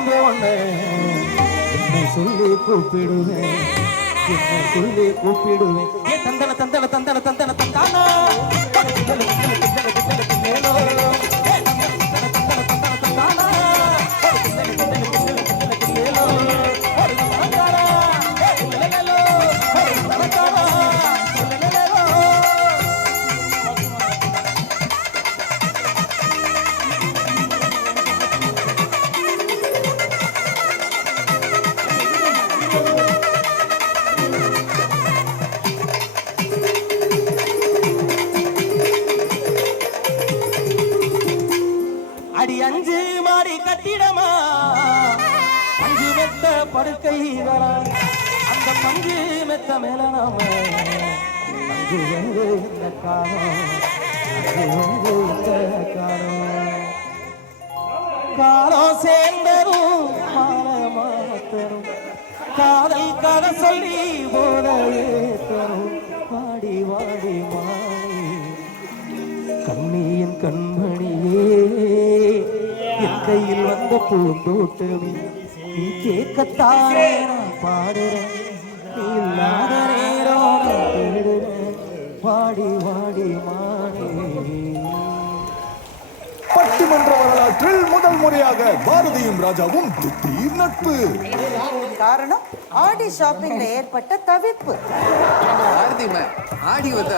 பாம்பே ஒண்ணு என்னை சொல்லி கூப்பிடுவேன், என்னை சொல்லி கூப்பிடுவேன். ஏ தந்தன தந்தன தந்தன தந்தன தந்தானா அடி அஞ்சு மாடி கட்டிடமா அஞ்சு மெத்த படுக்கைகளா அந்த பஞ்சு மெத்த மேல நாம அங்கு வந்து இந்த காலம், அங்கு வந்து இந்த காலம். காலம் சேர்ந்தரும் மாறமாத்தரும் காதல் கதை சொல்லி போதையே தரும். வாடி வாடி மாடி கண்ணியின் கண்மணியே, என் கையில் வந்த பூந்தோட்டமே, நீ கேட்கத்தானே நான் பாடுறேன், நீ இல்லாத நேரம் நான் தேடுறேன். வாடி வாடி மாடி. பட்டிமன்ற வரலாற்றில் முதல் முறையாக பாரதியும் ராஜாவும் திடீர் நட்பு. காரணம் ஆடி ஷாப்பிங்ல ஏற்பட்ட தவிப்பு. பாரதி ஆடி வந்த